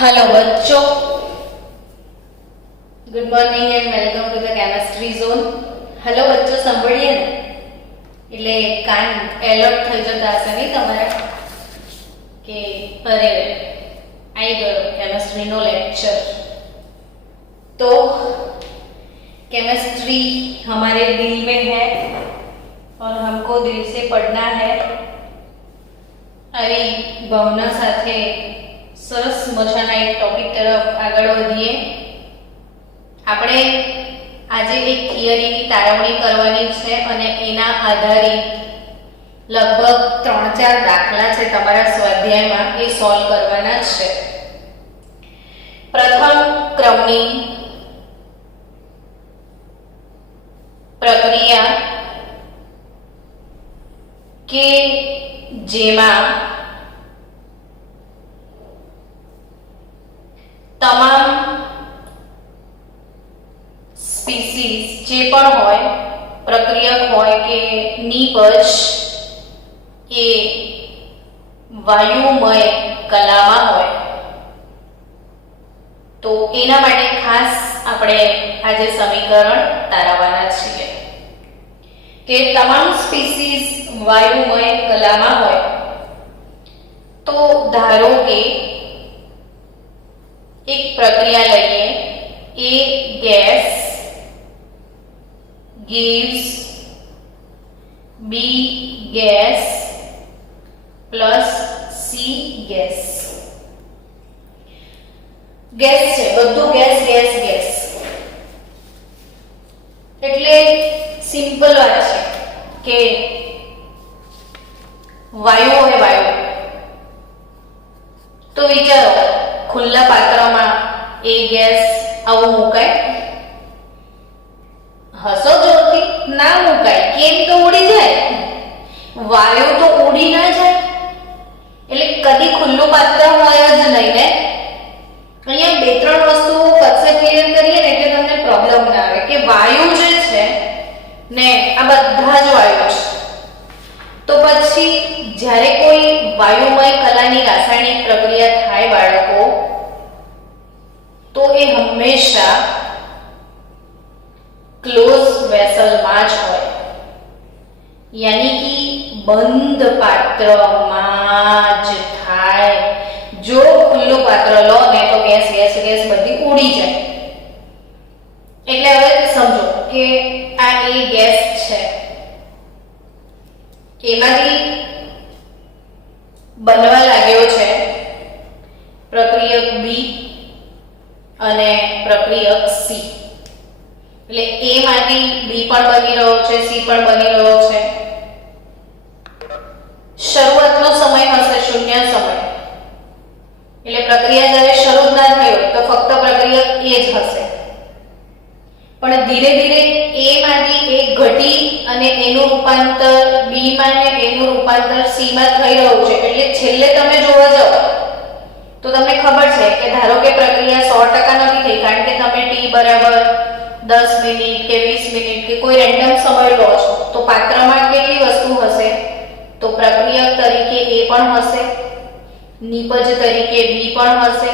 Hello बच्चों, good morning and welcome to the chemistry zone. Hello बच्चों, સાંભળીએ ને એટલે કાન એલર્ટ થઈ જતા હશે નહીં તમારા કે અરે आई गयो केमिस्ट्री नो लेक्चर। तो केमिस्ट्री हमारे दिल में है और हमको दिल से पढ़ना है। આવી ભાવના સાથે સરસ મજાના એક ટોપિક તરફ આગળ વધીએ। આપણે આજે એક થિયરીની તારવણી કરવાની છે અને એના આધારિત લગભગ 3-4 દાખલા છે તમારા સ્વાધ્યાયમાં, એ સોલ્વ કરવાના છે। પ્રથમ ક્રમની પ્રક્રિયા કે જેમાં તમામ સ્પીસીસ જે પણ હોય, પ્રક્રિયક હોય કે નિપજ, એ વાયુમય કલામાં હોય। તો એના માટે ખાસ આપણે આજે સમીકરણ તારવવાના છીએ કે તમામ સ્પીસીસ વાયુમય કલામાં હોય તો ધારો કે एक प्रक्रिया लईए, A gas gives B gas plus C gas। Gas છે, બધું ગેસ ગેસ ગેસ, એટલે સિમ્પલ વાત છે કે વાયુ હોય વાયુ, તો વિચારો ખુલ્લા પાત્રમાં એ ગેસ આવું મુકાય? હસો જોરથી, ના મુકાય। કેમ? તો ઉડી જાય। વાયુ તો ઉડી ના જાય, એટલે કદી ખુલ્લું પાત્ર હોય જ નહીં ને। અહીંયા 2-3 વસ્તુઓ કન્સેપ્ટ ક્લિયર કરીએ ને એટલે તમને પ્રોબ્લેમ ના આવે કે વાયુ જે છે ને આ બધા જ વાયુ છે। તો પછી જ્યારે કોઈ વાયુમય કલાની રાસાયણિક પ્રક્રિયા થાય બાળકો, તો એ હંમેશા ક્લોઝ વેસલમાં જ હોય, यानी कि बंद पात्रमा ज थाय। जो खुल्लू पात्र लो ने तो गैस गैस गैस बधी उड़ी जाए। એટલે હવે સમજો કે આ એ ગેસ છે, એમાંથી બનવા लाग्यो છે પ્રક્રિયક B અને પ્રક્રિયક C। એટલે A માંથી B પણ બની રહ્યો છે, C પણ બની રહ્યો છે। શરૂઆતનો સમય હશે શૂન્ય સમય, એટલે પ્રક્રિયા જ્યારે શરૂ ના થઈ હોય તો ફક્ત પ્રક્રિયક A જ હશે, પણ ધીરે ધીરે A માંથી A ઘટી અને એનું રૂપાંતર B માં ને એનું રૂપાંતર C માં થઈ રહ્યું છે। એટલે છેલ્લે તમે જોવા જાવ તો તમને ખબર છે કે ધારો કે પ્રક્રિયા 100% નથી થઈ, કારણ કે તમે T બરાબર 10 મિનિટ કે 20 મિનિટ કે કોઈ રેન્ડમ સમય લો છો, તો પાત્રમાં કેટલી વસ્તુ હશે? તો પ્રક્રિયક તરીકે A પણ હશે, નિપજ તરીકે B પણ હશે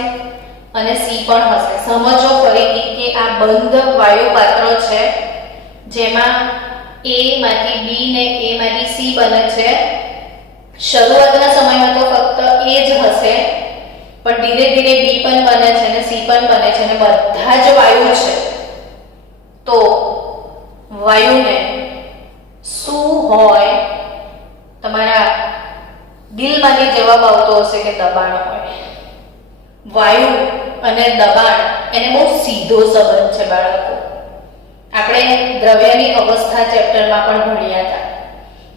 અને C પણ હશે। સમજો ફરીથી કે આ બંધ વાયુ પાત્ર છે જેમાં A માંથી B ને A માંથી C બને છે। શરૂઆતના સમયમાં તો ફક્ત A જ હશે, પણ ધીરે ધીરે B પણ બને છે અને C પણ બને છે અને બધા જ વાયુ છે। તો વાયુને શું હોય? તમારા દિલમાંથી જવાબ આવતો હશે કે દબાણ હોય। વાયુ અને દબાણ એને બહુ સીધો સંબંધ છે બાળકો। આપણે દ્રવ્યની અવસ્થા ચેપ્ટરમાં પણ ભણ્યા હતા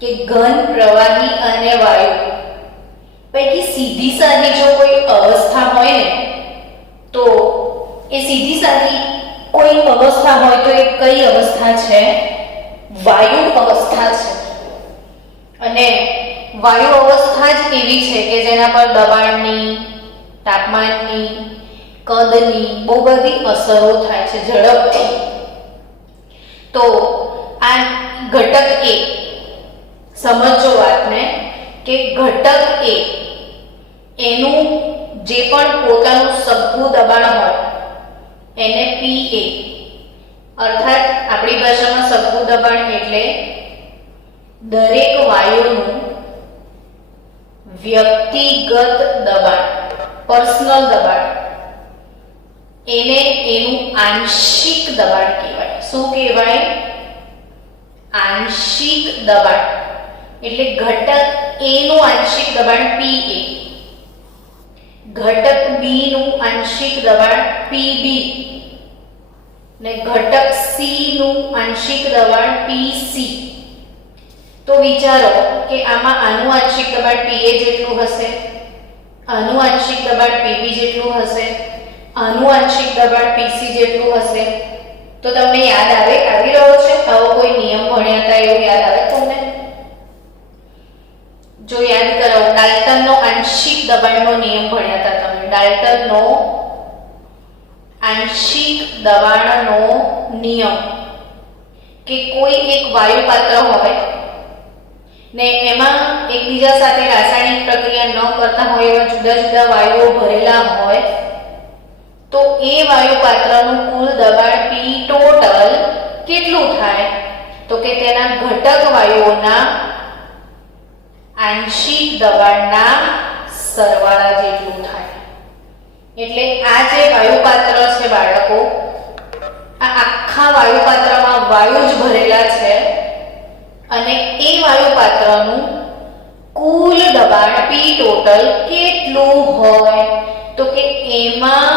કે ઘન, પ્રવાહી અને વાયુ પૈકી સીધી સાદી જો કોઈ અવસ્થા હોય ને, તો એ સીધી સાદી કોઈ અવસ્થા હોય તો એ કઈ અવસ્થા છે? વાયુ અવસ્થા છે। અને વાયુ અવસ્થા જ એવી છે કે જેના પર દબાણની, તાપમાનની, કદની બહુ બધી અસરો થાય છે ઝડપથી। તો આ ઘટક A, સમજો વાતને કે ઘટક A એનું જે પણ પોતાનું સઘળું દબાણ હોય એને PA, અર્થાત આપણી ભાષામાં સઘળું દબાણ એટલે દરેક વાયુનું વ્યક્તિગત દબાણ, પર્સનલ દબાણ, એને એનું આંશિક દબાણ કહેવાય. શું કહેવાય? આંશિક દબાણ. એટલે ઘટક A નું આંશિક દબાણ PA, ઘટક B નું આંશિક દબાણ PB ને ઘટક C નું આંશિક દબાણ PC. તો વિચારો કે આમાં આનું આંશિક દબાણ PA જેટલું હશે, આનું આંશિક દબાણ PB જેટલું હશે, આનું આંશિક દબાણ PC જેટલું હશે. તો તમને યાદ આવી રહ્યો છે? આવો કોઈ નિયમ ભણ્યા હતા એવું યાદ આવે તમને? જો યાદ કરો, ડાલ્ટનનો આંશિક દબાણનો નિયમ ભણ્યા હતા તમે. ડાલ્ટનનો આંશિક દબાણનો નિયમ કે કોઈ એક વાયુ પાત્ર હોય ને એમાં એકબીજા સાથે રાસાયણિક પ્રક્રિયા ન કરતા હોય એવા જુદા જુદા વાયુઓ ભરેલા હોય તો એ વાયુ પાત્રનું કુલ દબાણ P ટોટલ કેટલું થાય? તો કે તેના ઘટક વાયુઓના આંશિક દબાણના સરવાળા જેટલું થાય. એટલે આ જે વાયુ પાત્ર છે બાળકો, આ આખા વાયુ પાત્રમાં વાયુ જ ભરેલા છે અને એ વાયુ પાત્રનું કુલ દબાણ P ટોટલ કેટલું હોય? તો કે એમાં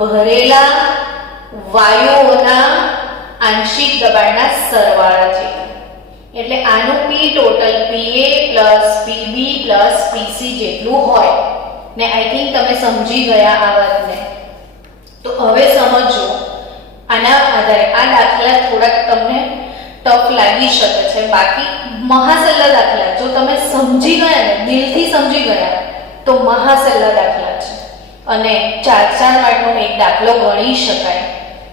ભરેલા વાયુઓના આંશિક દબાણના સરવાળા જેટલું. એટલે આનું P total PA PB PC જેટલું હોય. ને આઈ થિંક તમે સમજી ગયા આ વાતને. તો હવે સમજો, આના આધારે આ દાખલા થોડાક તમને ટફ લાગી શકે છે, બાકી મહાસલ્લા દાખલા જો તમે સમજી ગયા ને, દિલથી સમજી ગયા તો મહાસલ્લા દાખલા છે અને 4 માર્કનો એક દાખલો ગણી શકાય.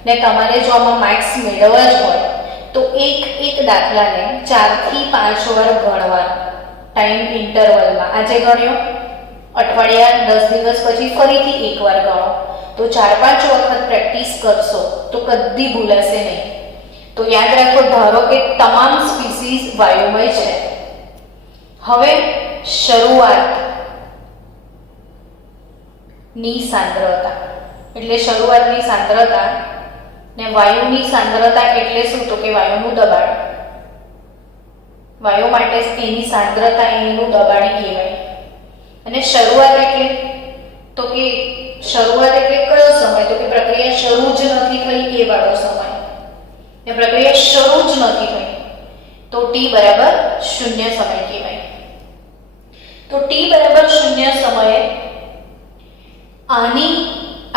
ને તમારે જો આમાં માર્ક્સ મેળવવા જ હોય તો એક દાખલાને 4 થી 5 વાર ગણવા ટાઈમ ઇન્ટરવલમાં. આજે ગણ્યો, અઠવાડિયા 10 દિવસ પછી ફરીથી એકવાર ગણો, તો 4-5 વખત પ્રેક્ટિસ કરશો તો કદી ભૂલાશે નહીં. તો યાદ રાખો, ધારો કે તમામ સ્પીસીસ વાયુમય છે. હવે શરૂઆતની સાંદ્રતા એટલે શરૂઆતની સાંદ્રતા ને વાયુની સાંદ્રતા એટલે શું? તો કે વાયુનું દબાણ. વાયુ માટે એની સાંદ્રતા એનું દબાણ કહેવાય. અને શરૂઆત એટલે તો કે શરૂઆત એટલે કયો સમય? તો કે પ્રક્રિયા શરૂ જ નથી થઈ એ વાળો સમય. ને પ્રક્રિયા શરૂ જ નથી થઈ તો T બરાબર 0 સમય કહેવાય. તો T બરાબર 0 સમયે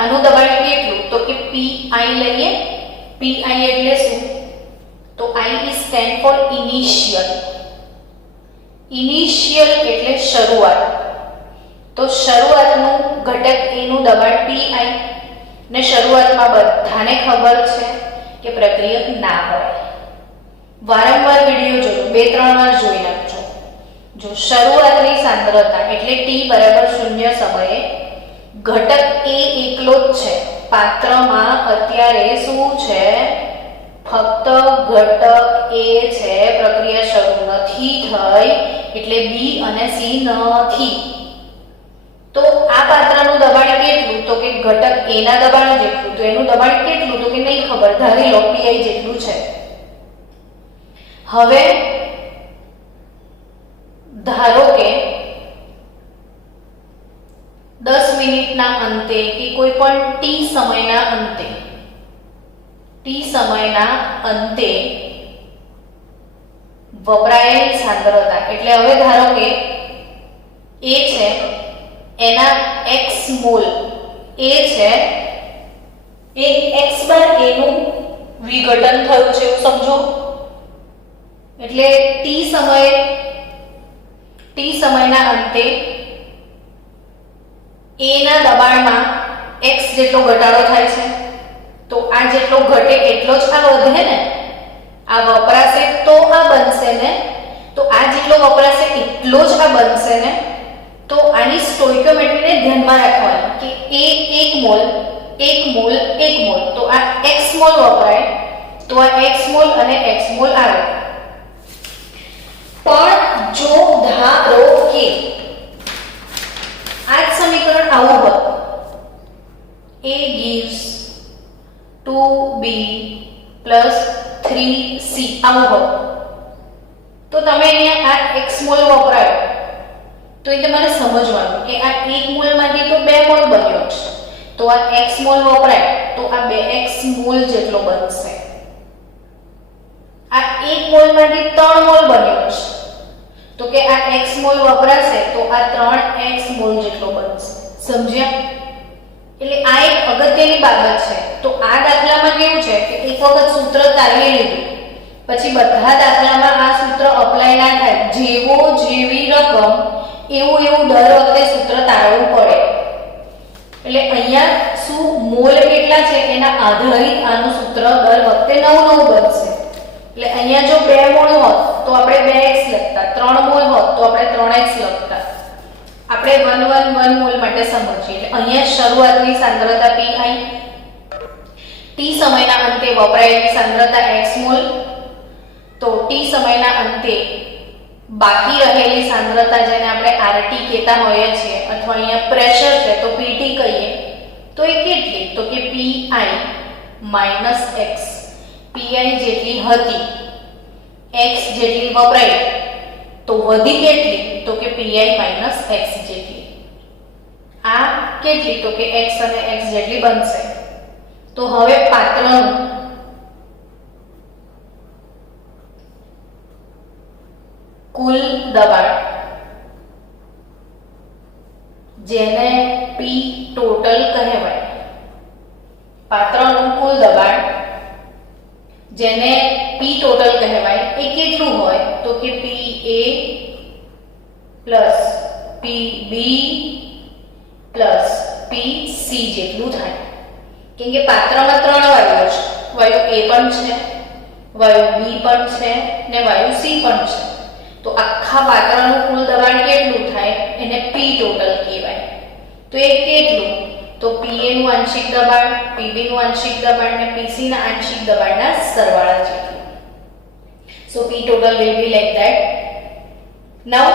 આનું દબાણ કેટલું? તો કે PI લઈએ. PI એટલે શું? તો I stand for initial. Initial એટલે શરૂઆત. તો શરૂઆતનું ઘટક એનું દબાણ PI ને શરૂઆતમાં બધાને ખબર છે કે પ્રક્રિયક ના હોય. વારંવાર વિડિયો જોજો, 2-3 વાર જોઈ નાખજો. જો શરૂઆતની સાંદ્રતા એટલે T બરાબર 0 સમયે ઘટક A એકલો જ છે. પાત્રમાં અત્યારે શું છે? ફક્ત ઘટક A છે. પ્રક્રિયા શરૂ નથી થઈ એટલે B અને C નથી. તો આ પાત્રનું દબાણ કેટલું? તો કે ઘટક A ના દબાણ જેટલું. તો એનું દબાણ કેટલું? તો કે નહીં ખબર, ધારી લો PI જેટલું છે. હવે ધારો કે 10 મિનિટના અંતે કે કોઈ પણ T સમયના અંતે વપરાયેલ સાંદ્રતા એટલે હવે ધારો કે A છે એના x મોલ A છે એ x બાર A નું વિઘટન થયું છે એવું સમજો. એટલે T સમયના અંતે A ના દબાણમાં x જેટલો ઘટાડો થાય છે. તો આ જેટલો ઘટે એટલો જ આ વધે ને. આ વપરાશે તો આ બનશે ને. તો આ જેટલો વપરાશે એટલો જ આ બનશે ને. તો આની સ્ટોઇકિયોમેટ્રીને ધ્યાનમાં રાખવાની કે એ 1 મોલ 1 મોલ 1 મોલ, તો આ x મોલ વપરાય તો આ x મોલ અને x મોલ આવે. પણ જો ધારો કે આ સમીકરણ આવું હોત, a gives 2b plus 3c આવું હોત, તો તમે અહીંયા આ x મોલ વપરાયો તો એ તમારે સમજવાનું કે આ 1 મોલમાંથી તો 2 મોલ બન્યો છે, તો આ x મોલ વપરાય તો આ 2x મોલ જેટલો બનશે. આ 1 મોલમાંથી 3 મોલ બન્યો છે, તો કે આ x મોલ વપરાશે તો આ 3x મોલ જેટલો બનશે. સમજ્યા? એટલે આ એક અગત્યની બાબત છે. તો આ દાખલામાં કેવું છે કે એક વખત સૂત્ર તારવી લીધું પછી બધા દાખલામાં આ સૂત્ર અપ્લાય ના થાય. જેવો જેવી રકમ એવું એવું દર વખતે સૂત્ર તારવવું પડે. એટલે અહીંયા શું મોલ કેટલા છે એના આધારિત આનું સૂત્ર દર વખતે નવું નવું બનશે. એટલે અહીંયા જો 2 મોલ હોત તો આપણે 2x લખતા, 3 મોલ હોત તો આપણે 3x લખતા. આપણે 1 મોલ માટે સમજીએ. એટલે અહીંયા શરૂઆતની સાંદ્રતા pi, t સમયના અંતે વપરાયેલી સાંદ્રતા x મોલ, તો t સમયના અંતે બાકી રહેલી સાંદ્રતા જેને આપણે RT કહેતા હોઈએ છીએ અથવા અહીંયા પ્રેશર છે તો PT કહીએ, તો એ કેટલી? તો કે pi - x. pi જેટલી હતી, x જેટલી વપરાઈ, તો વધી કેટલી? તો કે pi - x જેટલી. આ કેટલી? તો કે x અને x જેટલી બનશે. તો હવે પાત્રનું કુલ દબાણ જેને P ટોટલ કહેવાય, પાત્રનું કુલ દબાણ જેને P ટોટલ કહેવાય એ કેટલું હોય? તો કે PA + PB + PC જેટલું થાય. કેમ કે પાત્રમાં 3 વાયુઓ છે, વાયુ A પણ છે, વાયુ B પણ છે ને વાયુ C પણ છે. તો આખા પાત્રનું કુલ દબાણ કેટલું થાય એને P ટોટલ કહેવાય. તો એ કેટલું? તો PA નું આંશિક દબાણ, PB નું આંશિક દબાણ ને PC ના આંશિક દબાણના સરવાળા જેટલું. So P total will be like that. Now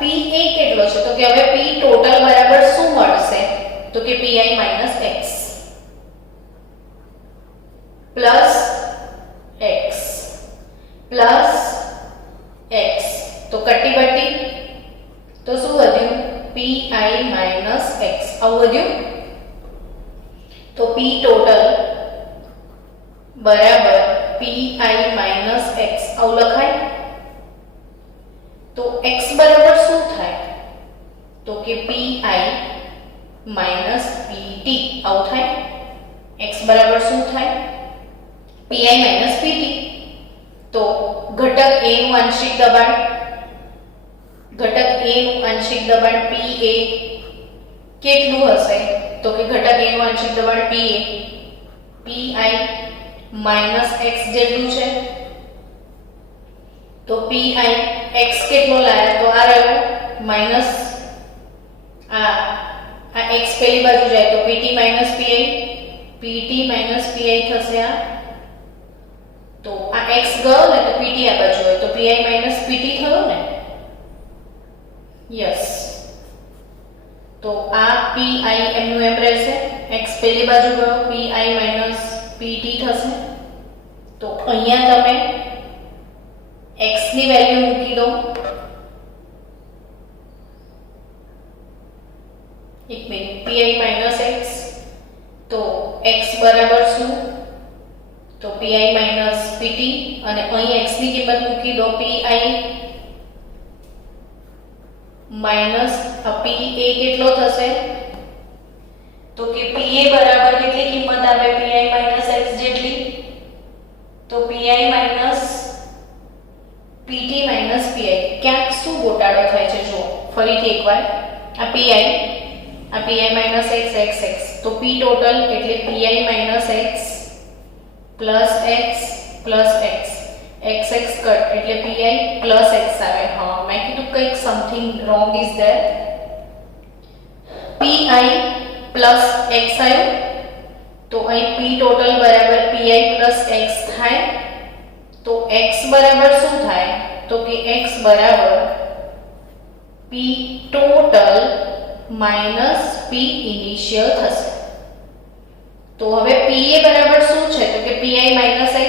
PA કેટલો છે? તો કે હવે P total બરાબર શું મળશે? તો કે PI - x plus x plus x. તો કટ્ટી-બટ્ટી તો શું વધ્યું? PI - x. આવું વધ્યું. તો P total બરાબર PI - x આવું લખાય. તો x બરાબર શું થાય? તો કે PI - PT આવું થાય. x બરાબર શું થાય? PI - PT. તો ઘટક A નું આંશિક દબાણ, ઘટક A નું આંશિક દબાણ PA કેટલું હશે? તો કે ઘટક A નું આંશિક દબાણ PA PI - x જેટલું છે. તો PI x કેટલો લાયા? તો આ રહ્યો માઈનસ આ x પેલી બાજુ જાય તો PT - PI, PT - PI થશે. આ તો આ x ગયો ને તો PT આ બાજુ હોય તો PI - PT થયો ને. યસ. તો આ PI એમનું એમ રહેશે, x પેલી બાજુ ગયો PI - PT થશે. તો અહીંયા તમે x ની વેલ્યુ મૂકી દો. એક મિનિટ. PI - x તો x બરાબર શું? તો PI - PT અને અહીં x ની કિંમત મૂકી દો. PI માઈનસ PA કેટલો થશે? તો કે PA બરાબર કેટલી કિંમત આવે? PI - x જેટલી. તો PI - PT - PI. ક્યાંક શું ગોટાળો થાય છે જુઓ ફરીથી એકવાર. આ PI - x x. તો P ટોટલ એટલે PI - x plus x plus x. x cut એટલે PI plus x આવે. હા, મેં કીધું કંઈક something wrong is there. pi plus x આવ્યું, તો અહીં p ટોટલ બરાબર pi પ્લસ x થાય. તો x બરાબર શું થાય? તો કે x બરાબર p total minus p initial થશે. તો હવે pa બરાબર શું છે? તો કે pi માઈનસ x.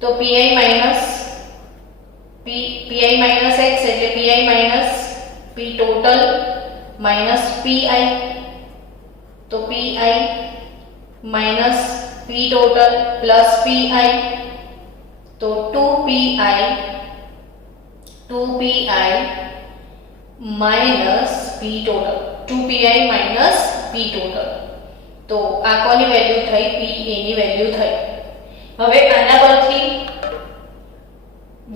તો pi માઈનસ x એટલે pi minus p total minus pi. તો pi minus p total plus pi. તો 2pi minus p total, 2pi minus p total. તો આ કોની વેલ્યુ થઈ? pa ની વેલ્યુ થઈ. હવે આના પરથી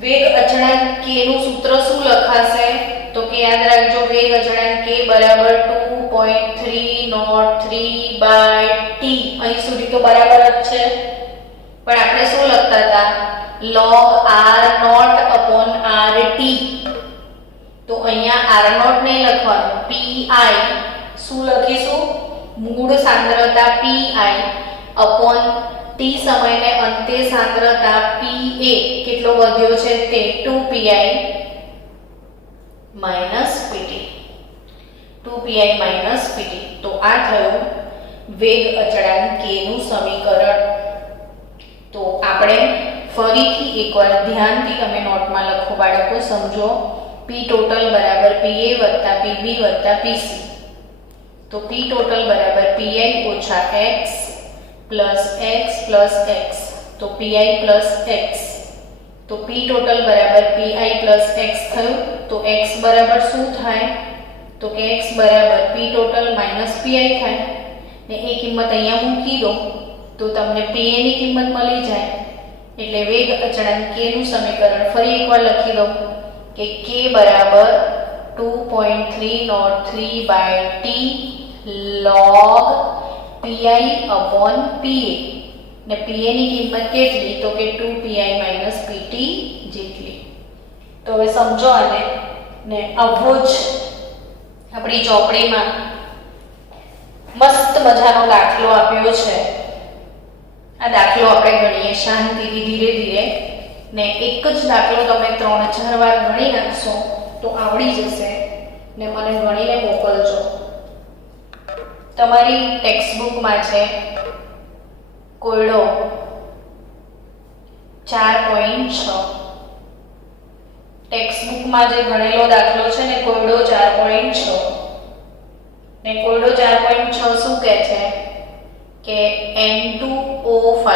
વેગ અચળાંક k નું સૂત્ર શું લખાશે? તો કે યાદ રાખજો, વેગ અચળાંક k બરાબર 2.303/t. અહીં સુધી તો બરાબર જ છે, પણ આપણે શું લખતા હતા? log r0 upon rt. તો અહીંયા r0 નહીં લખવાનું, pi શું લખીશું? મૂળ સાંદ્રતા pi upon t સમયને અંતે સાંદ્રતા pa કેટલો વધ્યો છે તે 2pi minus pt. 2pi minus pt. તો આ થયું વેગ અચળાંક k નું સમીકરણ. તો આપણે ફરીથી એકવાર ધ્યાનથી તમે નોટમાં લખો બાળકો, સમજો. p ટોટલ બરાબર pa વત્તા pb વત્તા pc. તો p ટોટલ બરાબર pi ઓછા x plus x plus x. તો pi પ્લસ x. તો p ટોટલ બરાબર pi પ્લસ x થયું. તો x બરાબર શું થાય? તો કે x બરાબર p ટોટલ માઈનસ pi થાય. ને એ કિંમત અહીંયા મૂકી દો તો તમને pa ની કિંમત મળી જાય. એટલે વેગ અચળાંક k નું સમીકરણ ફરી એકવાર લખી દઉં કે k બરાબર 2.303/t log pi upon pa. ને pa ની કિંમત કેટલી? તો કે 2pi માઈનસ pt જેટલી. તો હવે સમજો આને, ને આવો જ આપણી ચોપડીમાં મસ્ત મજાનો દાખલો આપ્યો છે. આ દાખલો આપણે ગણીએ શાંતિથી, ધીરે ધીરે. ને એક જ દાખલો તમે 3-4 વાર ગણી નાખશો તો આવડી જશે. ને મને ગણીને મોકલજો. તમારી ટેક્સ્ટબુકમાં છે કોયડો 4.6. ટેક્સ્ટબુકમાં જે ગણેલો દાખલો છે ને કોયડો 4.6. ને કોયડો 4.6 શું કહે છે કે N2O5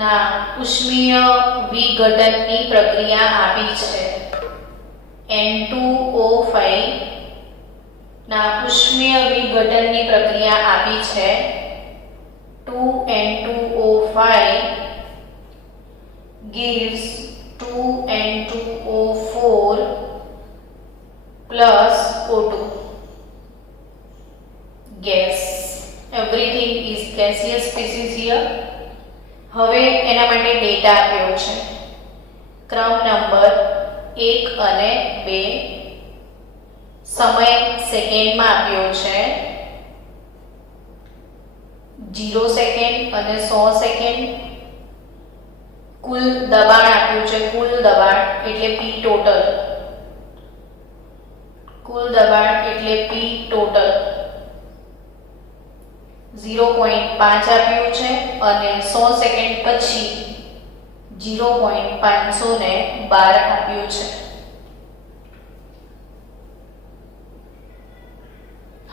ના ઉષ્મીય વિઘટનની પ્રક્રિયા આપી છે. N2O5 ના ઉષ્મીય વિઘટનની પ્રક્રિયા આપી છે. 2N2O5 gives 2N2O4 plus O2 gas. Everything is gaseous species here. હવે એના માટે ડેટા આપ્યો છે. ક્રમ નંબર 1 અને 2, સમય સેકન્ડમાં આપ્યો છે 0 સેકન્ડ અને 100 સેકન્ડ. કુલ દબાણ આપ્યું છે, કુલ દબાણ એટલે P ટોટલ. કુલ દબાણ એટલે P ટોટલ 0.5 આપ્યું છે અને 100 સેકન્ડ પછી 0.512 આપ્યું છે.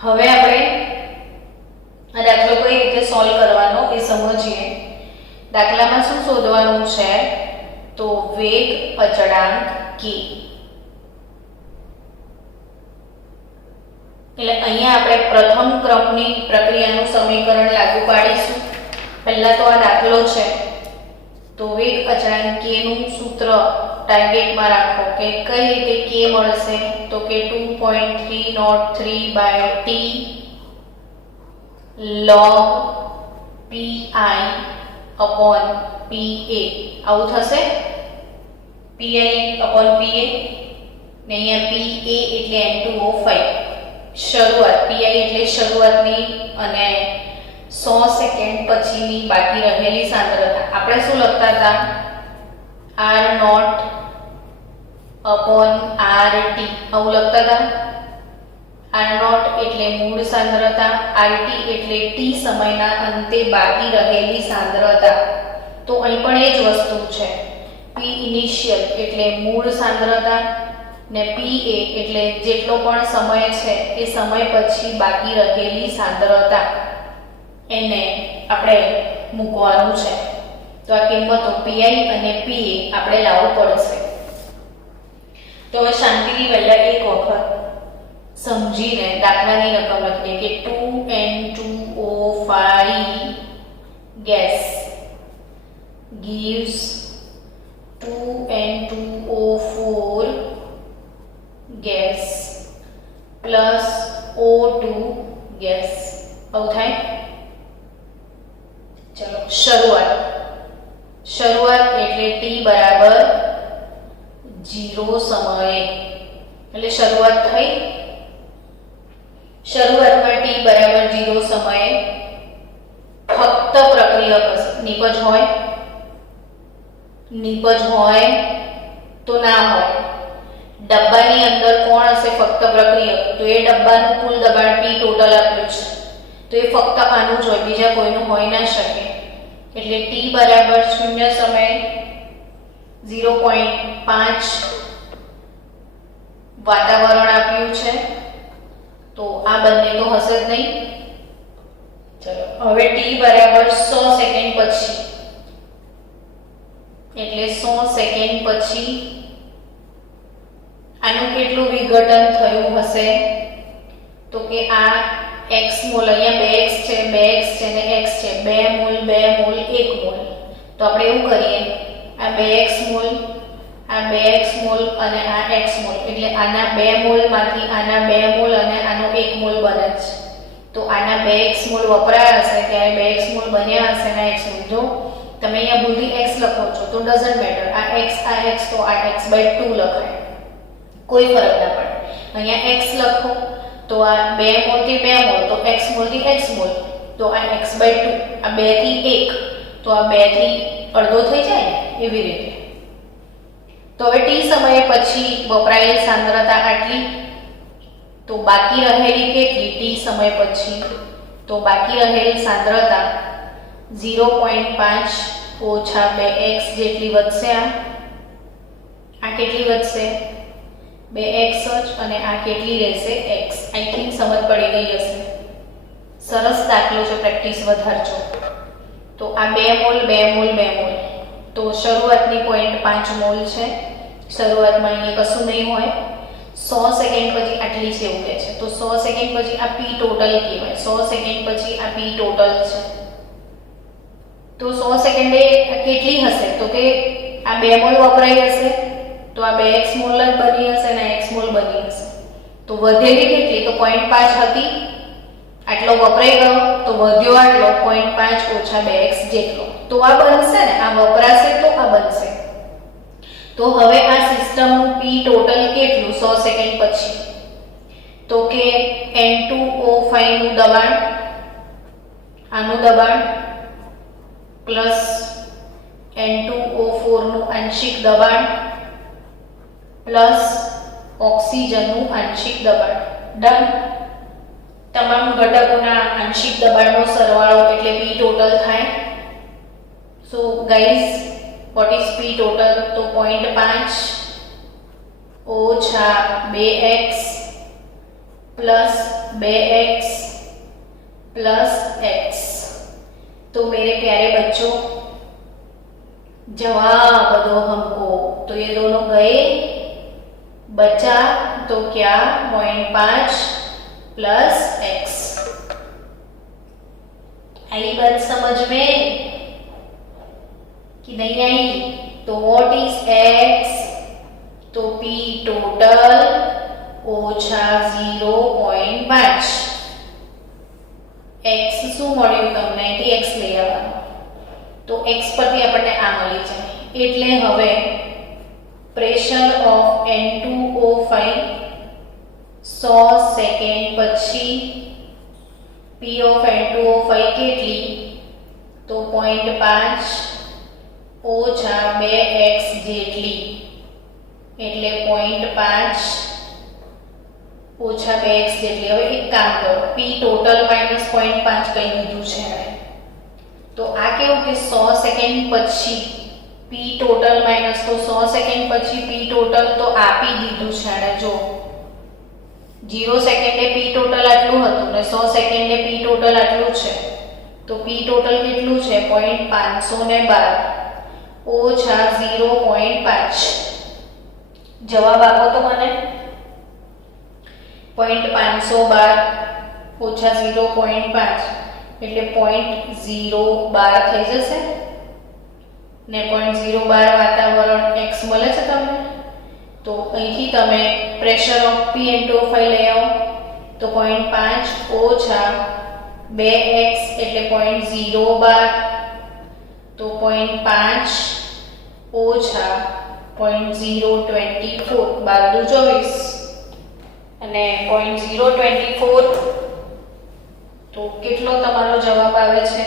હવે આપણે આ દાખલો કઈ રીતે સોલ્વ કરવાનો એ સમજીએ. દાખલામાં શું શોધવાનું છે? તો વેગ અચળાંક k. એટલે અહીંયા આપણે પ્રથમ ક્રમની પ્રક્રિયાનું સમીકરણ લાગુ પાડીશું. પહેલા તો આ દાખલો છે, તો વેગ અચળાંક k નું સૂત્ર ટાર્ગેટમાં રાખો કે કઈ રીતે k મળશે. તો કે 2.303/t log pi upon pa. આવું થશે, pi upon pa. ને અહીંયા pa એટલે N2O5 શરૂઆત, PI એટલે શરૂઆતની અને 100 સેકન્ડ પછીની બાકી રહેલી સાંદ્રતા. આપણે શું લખતા હતા? R નોટ અપોન RT આવું લખતા હતા. R નોટ એટલે મૂળ સાંદ્રતા, RT એટલે t સમયના અંતે બાકી રહેલી સાંદ્રતા. તો અહીં પણ એ જ વસ્તુ છે. P ઇનિશિયલ એટલે મૂળ સાંદ્રતા ને PA એટલે જેટલો પણ સમય છે એ સમય પછી બાકી રહેલી સાંદ્રતા, એને આપણે મૂકવાનું છે. તો આ કિંમતો PI અને PA આપણે લાવવું પડશે. તો હવે શાંતિથી પહેલા એક વખત સમજીને દાખલાની રકમ લખીએ કે 2N2O5 gas gives 2N2O4 gas plus O2 gas. આવું થાય. ચલો શરૂઆત એટલે t બરાબર 0 સમયે, એટલે શરૂઆત થઈ. શરૂઆતમાં t બરાબર 0 સમયે ફક્ત પ્રક્રિયક હશે. નિપજ હોય તો ના હોય. ડબ્બાની અંદર કોણ હશે? ફક્ત પ્રક્રિયક. તો એ ડબ્બાનું કુલ દબાણ P ટોટલ આપ્યું છે, તો એ ફક્ત આનું જ હોય, બીજા કોઈનું હોઈ ના શકે. એટલે t બરાબર 0 સમયે 0.5 વાતાવરણ આપ્યું છે. તો આ બંને તો હશે જ નહીં. ચલો હવે t બરાબર 100 સેકન્ડ પછી, એટલે 100 સેકન્ડ પછી આનું કેટલું વિઘટન થયું હશે? તો કે આ x મોલ, અહીંયા 2x છે, 2x છે ને x છે, 2 મોલ 2 મોલ 1 મોલ. તો આપણે એવું કરીએ, આ 2x મોલ, આ 2x મોલ અને આ x મોલ, એટલે આના 2 મોલ માંથી આના 2 મોલ અને આનો 1 મોલ બને છે. તો આના 2x મોલ વપરાયા હશે ત્યારે 2x મોલ બન્યા હશે ને x મોલ. જો તમે અહીંયા ભૂલથી x લખો છો તો ડઝન્ટ મેટર, આ x તો આ x/2 લખાય, કોઈ ફરક ના પડે. અહીંયા x લખો તો આ 2 મોલ થી 2 મોલ, તો x મોલ થી x મોલ, તો આ x/2, આ 2 થી 1, તો આ 2 થી અડધો થઈ જાય ને, એવી રીતે. તો હવે t સમય પછી વપરાયેલ સાંદ્રતા આટલી, તો બાકી રહેલી કેટલી t સમય પછી? તો બાકી રહેલી સાંદ્રતા 0.5 ઓછા 2x જેટલી વધશે. આ કેટલી વધશે? 2x જ, અને આ કેટલી રહેશે? x. આઈ થિંક સમજ પડી ગઈ હશે. સરસ દાખલો છે, પ્રેક્ટિસ વધારજો. તો આ 2 મોલ 2 મોલ 2 મોલ, તો શરૂઆતની 0.5 મોલ છે. શરૂઆતમાં અહીંયા કશું નહીં હોય. 100 સેકન્ડ પછી આટલી છે એવું કહે છે. તો 100 સેકન્ડ પછી આ P ટોટલ કહેવાય. 100 સેકન્ડ પછી આ P ટોટલ છે. તો 100 સેકન્ડે કેટલી હશે? તો કે આ 2 મોલ વપરાઈ હશે, તો આ 2x મોલ જ બની હશે અને x મોલ બની હશે. તો વધેલી કેટલી? તો 0.5 હતી, આટલો વપરાઈ ગયો, તો વધ્યો આટલો 0.5 ઓછા 2x જેટલો. તો આ બનશે ને, આ વપરાશે તો આ બનશે. તો હવે આ સિસ્ટમનું P ટોટલ કેટલું 100 સેકન્ડ પછી? તો કે N2O5 નું દબાણ, આનું દબાણ પ્લસ N2O4 નું આંશિક દબાણ પ્લસ ઓક્સિજનનું આંશિક દબાણ. ડન. તમામ ઘટકોના આંશિક દબાણનો સરવાળો એટલે P ટોટલ થાય. So guys, what is P total? તો 0.5 ઓછા 2x plus 2x plus x। तो मेरे प्यारे बच्चों जवाब दो हमको। तो ये दोनों गए, बचा तो क्या 0.5 प्लस x। आई बात समझ में कि नहीं आई? तो व्हाट इज x? तो p टोटल ओछा 0.5 x શું મળ્યું તમને? અહીંથી x લઈ આવવાનો, તો x પરથી આપણને આ મળી જાય। એટલે હવે પ્રેશર ઓફ N2O5 100 સેકન્ડ પછી P ઓફ N2O5 કેટલી? તો 0.5 ઓછા 2x જેટલી, એટલે 0.5 ઓછા 2x જેટલી. હવે એક કામ કરો, P ટોટલ માઇનસ 0.5 કઈ દીધું છે હવે, તો આ કેવું કે 100 સેકન્ડ પછી P ટોટલ માઇનસ, તો 100 સેકન્ડ પછી P ટોટલ તો આપી દીધું છે અને જો 0 સેકન્ડે P ટોટલ આટલું હતું ને 100 સેકન્ડે P ટોટલ આટલું છે, તો P ટોટલ કેટલું છે? 0.512 ઓછા 0.5. જવાબ આપો તો મને. 0.512 ઓછા 0.5 એટલે 0.012 થઈ જશે ને 0.012 વાતાવરણ x મળે છે તમને. તો અહીંથી તમે પ્રેશર ઓફ P/N2O5 લઈ આવો તો 0.5 ઓછા 2x એટલે 0.012, તો 0.5 ઓછા 0.024 12 × 24 અને 0.024, તો કેટલો તમારો જવાબ આવે છે?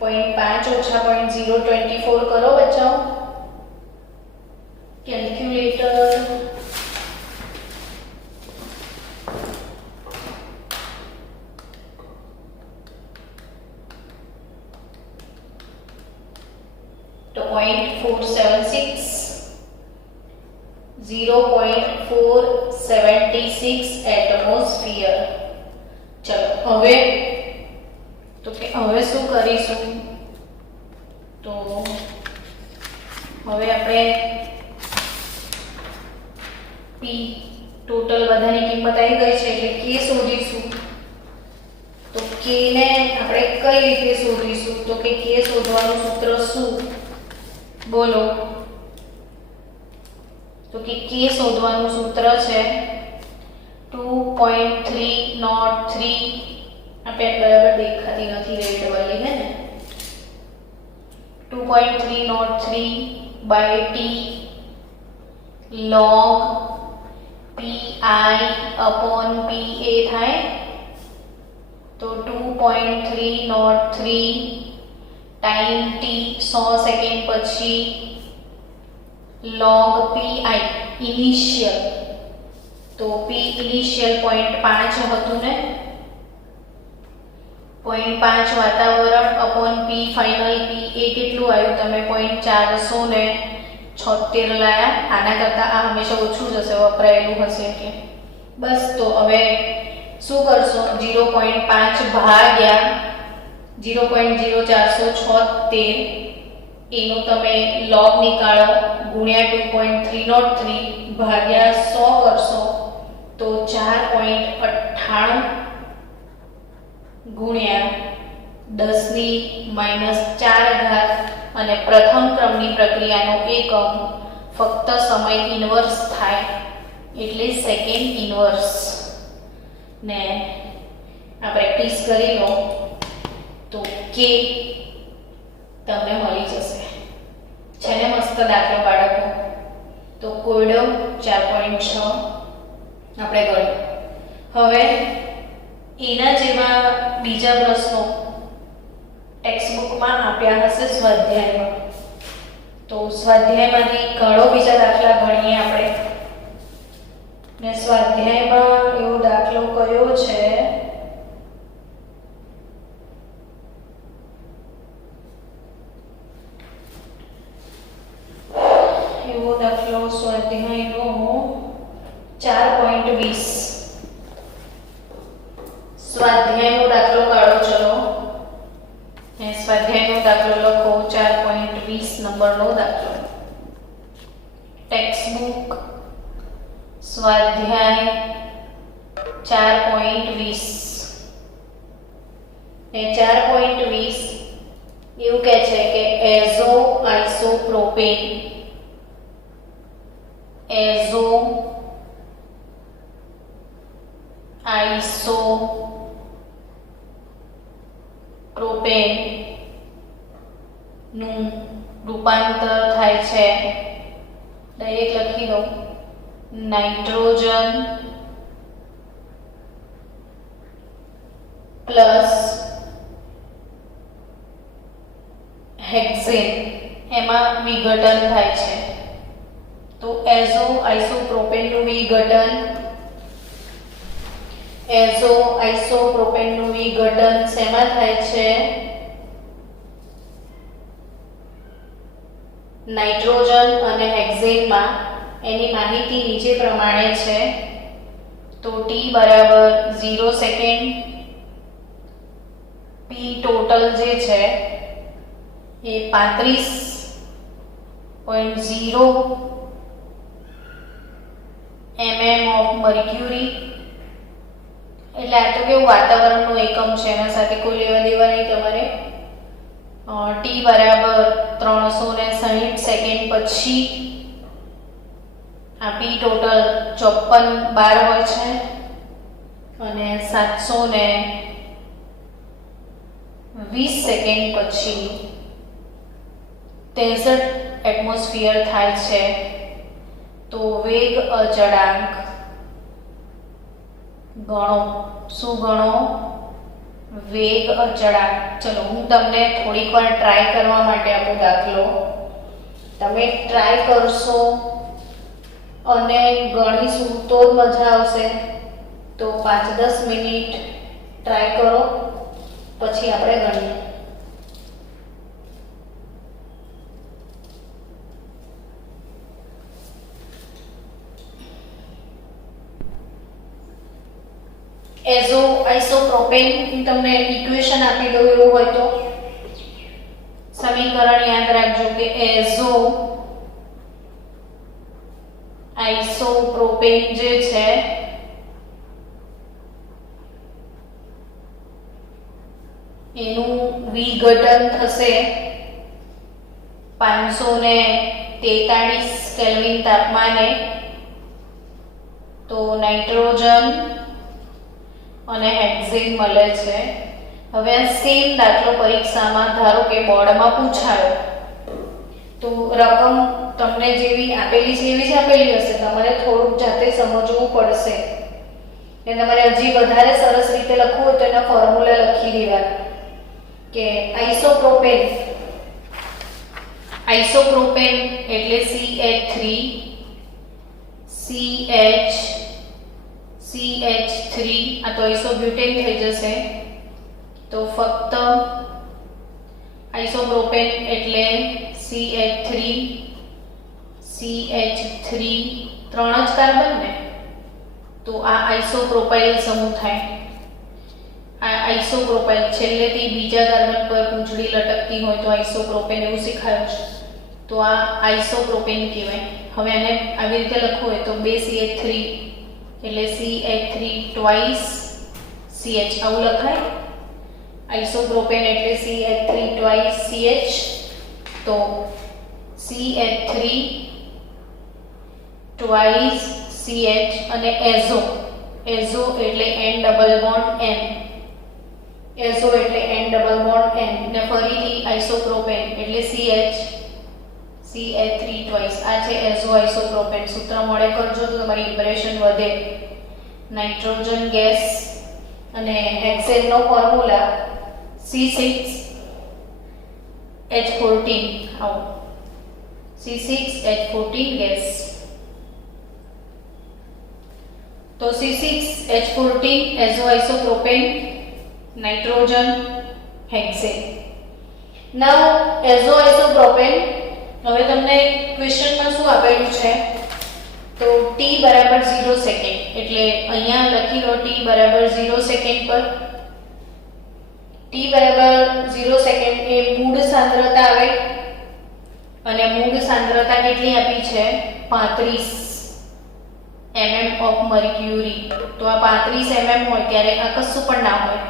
.5 ઓછા 0.024 કરો બચ્ચાઓ. કેલ્ક્યુલેટર તો 0.476 0.476 એટમોસ્ફિયર. ચલો હવે તો કે હવે શું કરીશું? તો હવે આપણે P ટોટલ બધાની કિંમત આવી ગઈ છે એટલે K શોધીશું. તો K ને આપણે કઈ રીતે શોધીશું? તો કે K શોધવાનું સૂત્ર શું? બોલો. તો કે K શોધવાનું સૂત્ર છે 2.303. આ પેન બરાબર દેખાતી નથી રેડ વાળી, હે ને? 2.303 by T log pi upon pa થાય. તો 2.303 ટાઈમ t 100 સેકન્ડ પછી log pi ઇનિશિયલ, તો p ઇનિશિયલ 0.5 હતું ને, 0.5 વાતાવરણ અપોન p ફાઇનલ. p એ કેટલું આવ્યું? તમે 0.476 લાયા. આના કરતાં આ હંમેશા ઓછું જ હશે, વપરાયેલું હશે એટલે. બસ તો હવે શું કરશો? 0.5 ભાગ્યા 0.0476 એનો તમે log નીકાળો ગુણ્યા 2.303 ભાગ્યા 100 કરશો તો 4.98 ગુણ્યા 10⁻⁴ અને પ્રથમ ક્રમની પ્રક્રિયાનો એકમ ફક્ત સમય ઇન્વર્સ થાય એટલે સેકન્ડ ઇન્વર્સ. ને આ પ્રેક્ટિસ કરી લો તો કે તમને મળી જશે. છે ને મસ્ત દાખલો બાળકો? તો કોયડો 4.6 આપણે ગણ્યો. હવે એના જેવા બીજા પ્રશ્નો ટેક્સ્ટબુકમાં આપ્યા હશે સ્વાધ્યાયમાં. તો સ્વાધ્યાયમાંથી ઘણો બીજા દાખલા ગણીએ આપણે. ને સ્વાધ્યાયમાં એવો દાખલો કયો છે? એવો દાખલો સ્વાધ્યાયનો 4.20. સ્વાધ્યાયનો દાખલો કાઢો. ચલો સ્વાધ્યાયનો દાખલો લખો. 4.20 નંબરનો દાખલો. ટેક્સ્ટબુક સ્વાધ્યાય 4.20 ને 4.20 એવું કહે છે કે એઝો આઇસોપ્રોપેન એઝો આઈસો પ્રોપેન નું રૂપાંતર થાય છે, ડાયરેક્ટ લખી દઉં, નાઇટ્રોજન પ્લસ હેક્ઝેન એમાં વિઘટન થાય છે. તો એઝો આઇસોપ્રોપેનનું વિઘટન, એઝો આઇસોપ્રોપેનનું વિઘટન શેમાં થાય છે? નાઇટ્રોજન અને હેક્ઝેનમાં. એની માહિતી નીચે પ્રમાણે છે. તો T બરાબર 0 સેકન્ડ, P ટોટલ જે છે એ 35.0 mm ઓફ મર્ક્યુરી. એટલે આ તો કેવું વાતાવરણનું એકમ છે, એના સાથે કોઈ લેવા દેવા નહીં તમારે. T બરાબર 360 સેકન્ડ પછી આ P ટોટલ 54 બાર હોય છે અને 720 સેકન્ડ પછી 63 એટમોસ્ફિયર થાય છે. તો વેગ અચળાંક ગણો. શું ગણો? વેગ અચળાંક. ચલો હું તમને થોડીક વાર ટ્રાય કરવા માટે આપો દાખલો. તમે ટ્રાય કરશો અને ગણીશું તો જ મજા આવશે. તો 5-10 મિનિટ ટ્રાય કરો, પછી આપણે ગણીએ. એઝો આઇસોપ્રોપેન તમને ઇક્વેશન આપી દઉં એવું હોય તો સમીકરણ યાદ રાખજો કે એઝો આઇસોપ્રોપેન જે છે એનું વિઘટન થશે 543 કેલ્વિન તાપમાને. તો નાઇટ્રોજન અને હેક્ઝેન મળે છે. હવે આ સેમ દાખલો પરીક્ષામાં ધારો કે બોર્ડમાં પૂછાયો તો રકમ તમને જેવી આપેલી છે એવી જ આપેલી હશે, તમારે થોડુંક જાતે સમજવું પડશે. એ તમારે હજી વધારે સરસ રીતે લખવું હોય તો એના ફોર્મ્યુલા લખી દેવાના કે આઇસોપ્રોપેન એટલે CH3 આ તો આઇસોબ્યુટેન થઈ જશે. તો ફક્ત આઇસોપ્રોપેન એટલે CH3 ત્રણ જ કાર્બન ને, તો આ આઇસોપ્રોપાઇલ સમૂહ થાય. આ આઇસોપ્રોપાઇલ છેલ્લેથી બીજા કાર્બન પર પૂંછડી લટકતી હોય તો આઇસોપ્રોપેન એવું શીખાયું છે. તો આ આઇસોપ્રોપેન કહેવાય. હવે આને આવી રીતે લખવું હોય તો 2CH3 એટલે CH3 ટ્વાઇસ CH આવું લખાય. આઇસોપ્રોપેન એટલે CH3 ટ્વાઇસ CH. તો CH3 ટ્વાઇસ CH અને એઝો એટલે N ડબલ બોન્ડ N. એઝો એટલે N ડબલ બોન્ડ N ને ફરીથી આઇસોપ્રોપેન એટલે CH3 ટ્વાઇસ. આ છે એઝો આઇસોપ્રોપેન. સૂત્ર મળે કરજો તો તમારી ઇમ્પ્રેશન વધે. નાઇટ્રોજન ગેસ અને હેક્સેન નો ફોર્મ્યુલા C6H14 આવો, C6H14 ગેસ. તો C6H14 એઝો આઇસોપ્રોપેન, નાઇટ્રોજન, હેક્સેન. નાઉ એઝો આઇસોપ્રોપેન. હવે તમને ક્વેશ્ચનમાં શું આપેલું છે? તો T બરાબર 0 સેકન્ડ એટલે અહીંયા લખી લો T બરાબર 0 સેકન્ડ પર. T બરાબર 0 સેકન્ડ એ મૂળ સાંદ્રતા આવે અને મૂળ સાંદ્રતા કેટલી આપી છે? 35 mm ઓફ મર્ક્યુરી. તો આ 35 mm હોય ત્યારે આ કશું પણ ના હોય.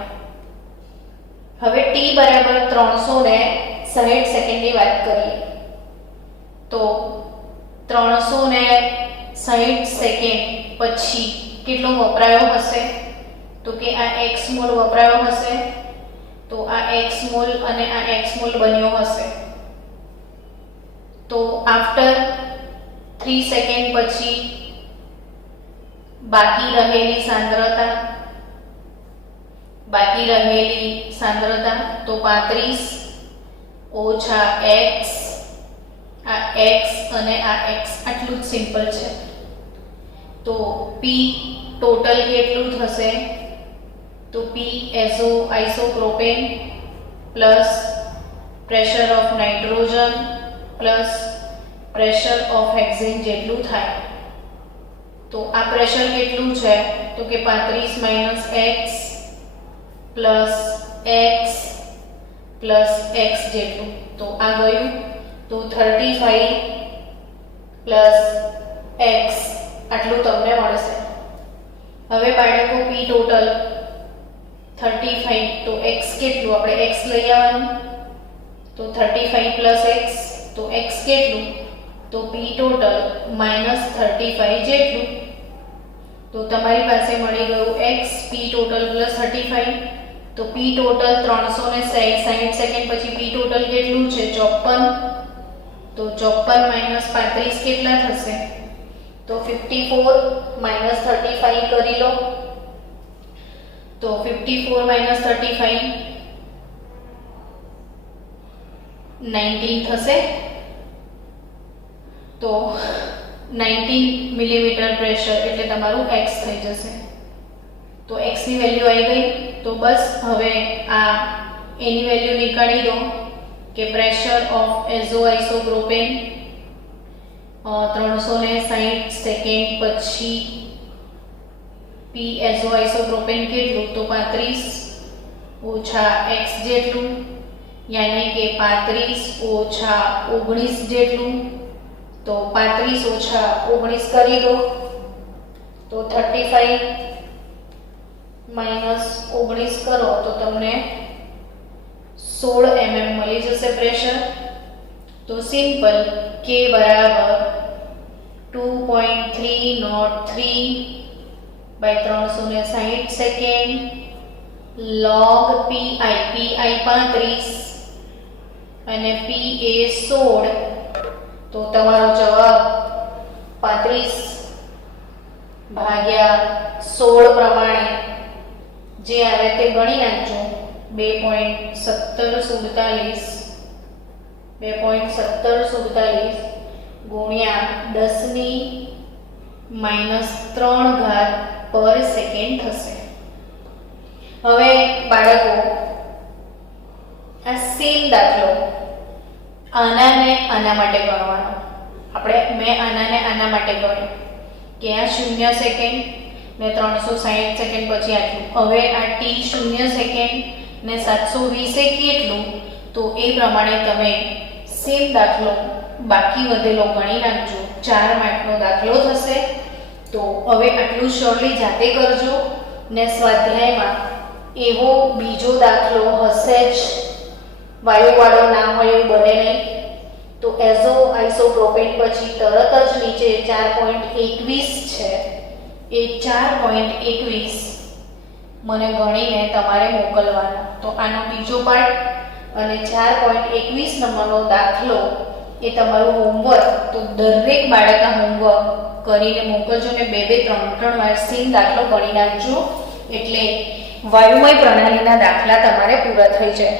હવે T બરાબર 360 સેકન્ડની વાત કરીએ તો 360 60 સેકન્ડ પછી કેટલો વપરાયો હશે? તો કે આ x મોલ વપરાયો હશે, તો આ x મોલ અને આ x મોલ બન્યો હશે. તો આફ્ટર 3 સેકન્ડ પછી બાકી રહેલી સાંદ્રતા તો 35 ઓછા x, આ x અને આ x આટલું જ સિમ્પલ છે. તો p ટોટલ કેટલું થશે? તો p azo isopropane plus pressure of nitrogen plus pressure of hexane જેટલું થાય. તો આ પ્રેશર કેટલું છે? તો કે 35 minus x plus x plus x જેટલું. તો આ ગયું. તો 35 પ્લસ x આટલું તમને મળશે. હવે બાળકો p ટોટલ 35, તો x કેટલું? આપણે x લઈ આવવાનું. તો 35 પ્લસ x, તો x કેટલું? તો p ટોટલ માઇનસ 35 જેટલું. તો તમારી પાસે મળી ગયું x p ટોટલ પ્લસ 35. તો p ટોટલ 360 સેકન્ડ પછી p ટોટલ કેટલું છે? 54. તો 54 માઇનસ 35 કેટલા થશે? તો 54 માઇનસ 35 કરી લો. તો 54 માઇનસ 35 19 થશે. તો 19 મિલીમીટર પ્રેશર એટલે તમારું x થઈ જશે. તો x ની વેલ્યુ આવી ગઈ. તો બસ હવે આ એની વેલ્યુ નીકાળી દો કે પ્રેશર ઓફ એઝોઆઇસોપ્રોપેન 360 સેકન્ડ પછી p એઝોઆઇસોપ્રોપેન કેટલું? તો 35 ઓછા x જેટલું, યાની કે 35 ઓછા 19 જેટલું. તો 35 ઓછા 19 કરી દો. તો 35 માઇનસ 19 કરો તો તમને 16 mm મળી જશે પ્રેશર. તો સિમ્પલ k બરાબર 2.303 બાય 360 સેકન્ડ log pi 35 અને p એ 16. તો તમારો જવાબ 35 ભાગ્યા 16 પ્રમાણે જે આવે તે ગણી નાખજો. 2.1747 ગુણ્યા 10⁻³ પર સેકન્ડ થશે. હવે બાળકો આ સેમ દાખલો આનાને આના માટે ગણવાનો. મેં આના માટે ગણ્યું કે આ 0 સેકન્ડ ને 360 સેકન્ડ પછી આટલું. હવે આ t 0 સેકન્ડ ને 720 કેટલું? તો એ પ્રમાણે તમે સેમ દાખલો બાકી વધેલો ગણી નાખજો. 4 માર્કનો દાખલો થશે. તો હવે આટલું સરળી જાતે કરજો ને સ્વાધ્યાયમાં એવો બીજો દાખલો હશે જ, વાયુવાળો ના હોય એવું બને નહીં. તો એઝો આઇસોપ્રોપેન પછી તરત જ નીચે 4.21 છે. એ 4.21 મને ગણીને તમારે મોકલવાનો. તો આનો બીજો પાર્ટ અને 4.21 નંબરનો દાખલો એ તમારું હોમવર્ક. તો દરેક બાળક આ હોમવર્ક કરીને મોકલજો ને 2-3 વાર સેમ દાખલો ગણી નાખજો. એટલે વાયુમય પ્રણાલીના દાખલા તમારે પૂરા થઈ જાય.